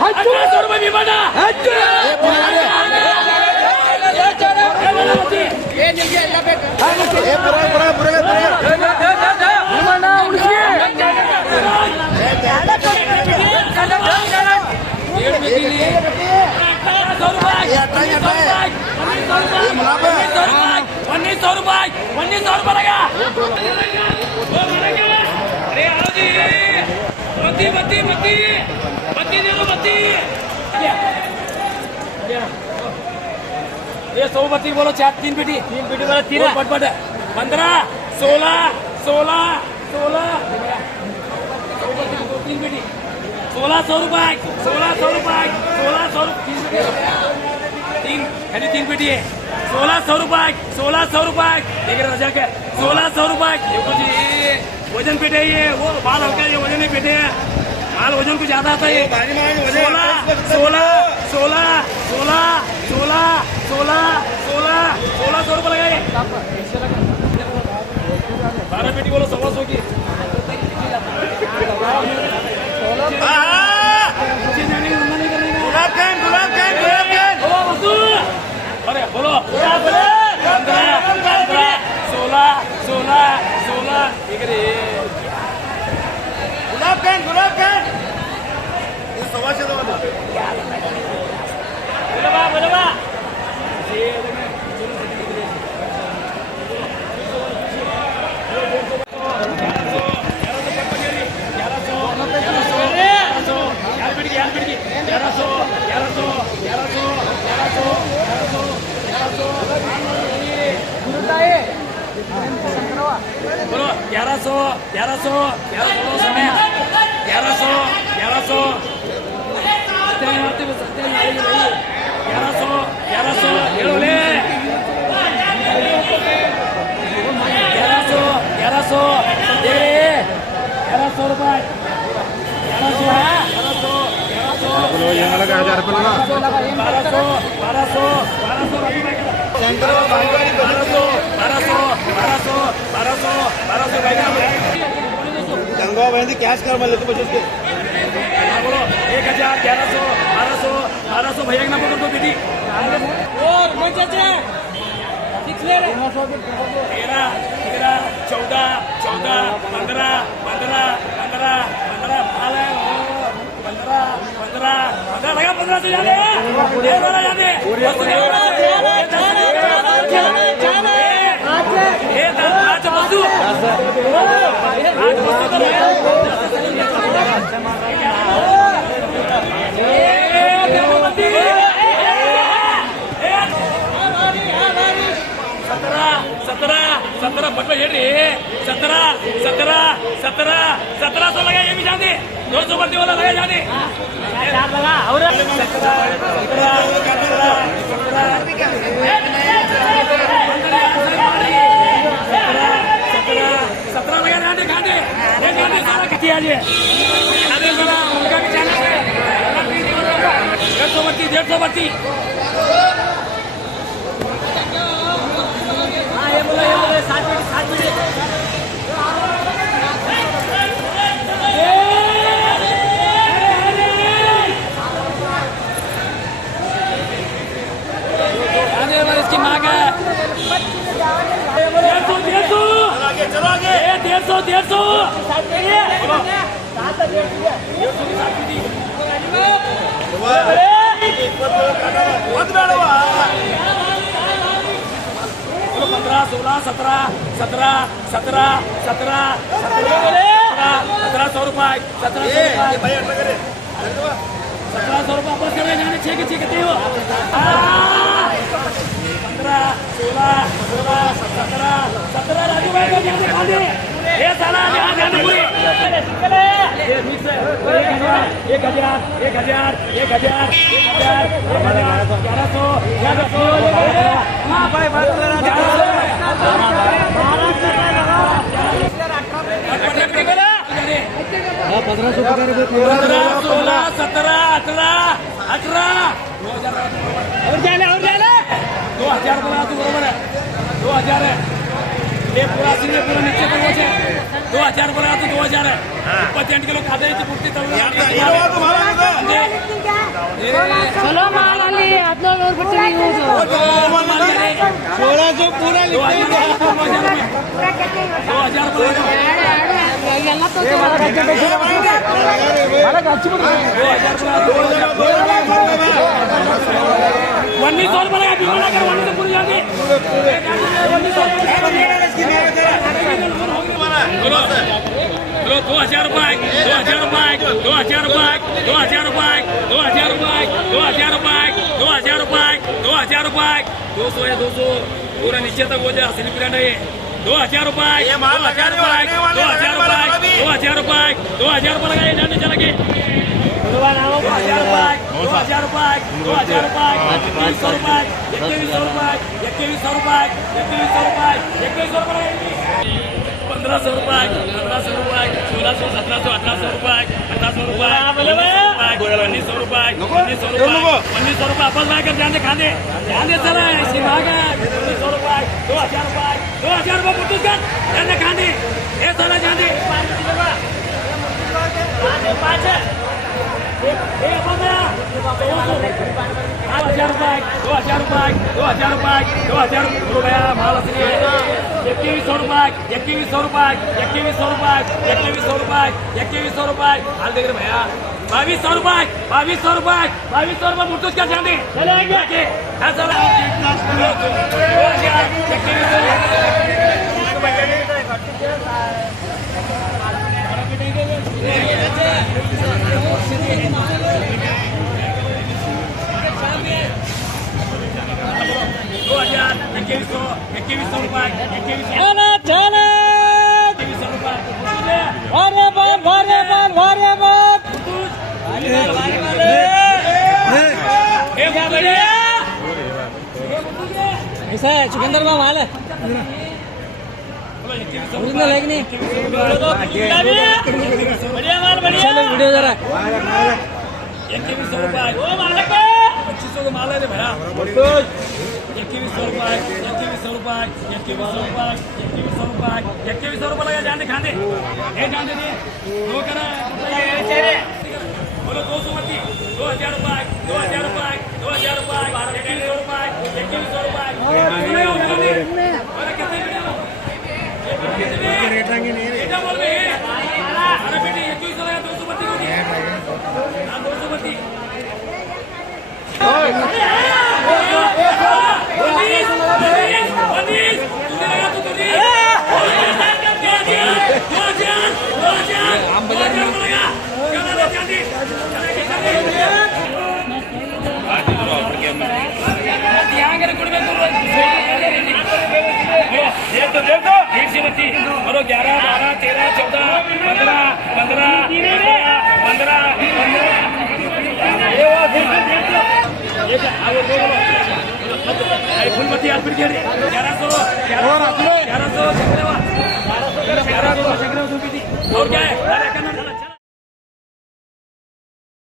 ₹1800 भी बना ₹1900 लगा। अरे आओ जी, बत्ती बत्ती बत्ती बत्ती दे दो बत्ती। ये 100 बत्ती बोलो, 3 पेटी बोलो, 3 पट 15 16 16 16 3 पेटी ₹1600 ₹1600 खाली 3 पेटी है। ₹1600 देख रहे रजा के ₹1600 देखो जी, वजन पेटे है ये, वो माल हल्का, ये वजन नहीं पेटे है, माल वजन को ज्यादा आता है। 1600 रुपये लगाए। 12 पेटी बोलो 100 की। अरे बोलो 15 16 ठीक है। गुलाब कैन ये 125 बोलो बोलो 1100 समय 1100 ಹೇಳು ಲೇ 1100 रुपये 1200 कैश कर बोलो 1000 1100 भैया ना पकड़ दो बेटी। और 13 14 15 लगा 15 से जाने सत्रह बटवा हेड 1700 लगा, ये भी जाने 200 बत्ती वाला लगा जाने लगा और 17 लगा जाने खाने सारा किती आज अरे बड़ा उनका भी चैनल है 150 बत्ती ये बोला 7 मिनट इसकी मांग है 150 15 16 17 1700 रुपये 1700 रुपये वापस कर जाने 6 के 6 कितने हो 15 16 17 राजू भाई को ध्यान दिखा दे ये साला ध्यान पूरी 2000 बोला तू बरोबर है 2000 है ये पूरा नीचे तक 2000 बोला तो 2000 है 28 किलो खाते पुट्टी चलो ಮಾಲಲ್ಲಿ 1400 ಬಿಟ್ಟು ನೀವು 1600 पूरा लिखते हैं 2000 ಎಲ್ಲ ತೋರಿಸಿ वन्नी सौ रुपये लगा बीमा लगा वन्नी से पूरी जाती लो 2000 रुपये 2000 रुपये 2000 रुपये 2000 रुपये 2000 रुपये 2000 रुपये 2000 रुपये 2000 रुपये 200 है 200 पूरा नीचे तक हो जाए असली ब्रांड है 2000 रुपये 2000 रुपये 2000 रुपये 2000 रुपये 2000 रुपये लगाए जाने चला के 2000 रुपये 2000 रुपये 2000 रुपये 2100 रुपये 2100 रुपये 2100 रुपये 2100 रुपये 2100 रुपये 1500 रुपये 1600 1700 1800 रुपये 1800 रुपये 1900 रुपये 1900 रुपये अपन भाई कर जाने खाने जाने चला इसी भाग 1900 रुपये 2000 रुपये 2000 रुपये पुट्टी कर जाने खाने ये साला जाने 5 2000 रुपये 2000 रुपये 2000 रुपये 2000 रुपये माल असली है 2100 रुपये 2100 रुपये 2100 रुपये 2100 रुपये 2100 रुपये हाल देख रहे भैया 2200 रुपये 2200 रुपये 2200 रुपये मुट्टू क्या जाने चलेंगे ऐसा है चुकंदर का माल है ओरिजिनल है कि नहीं बढ़िया माल बढ़िया वीडियो जरा 2100 रुपये 2500 का माल है रे भैया 2100 रुपये 2100 रुपये 2100 रुपये 2100 रुपये लगा जाने खाने ये जान दे दो करा बोलो 200 मत 2000 रुपये 2000 रुपये 2000 रुपये 2100 रुपये 2100 रुपये रेट रंगे नहीं बोल रहे अरे बेटी 2100 लगा 200 मत 200 मत और 11 12 13 14 15 15 15 फुलमती आज फिर 1100 और क्या है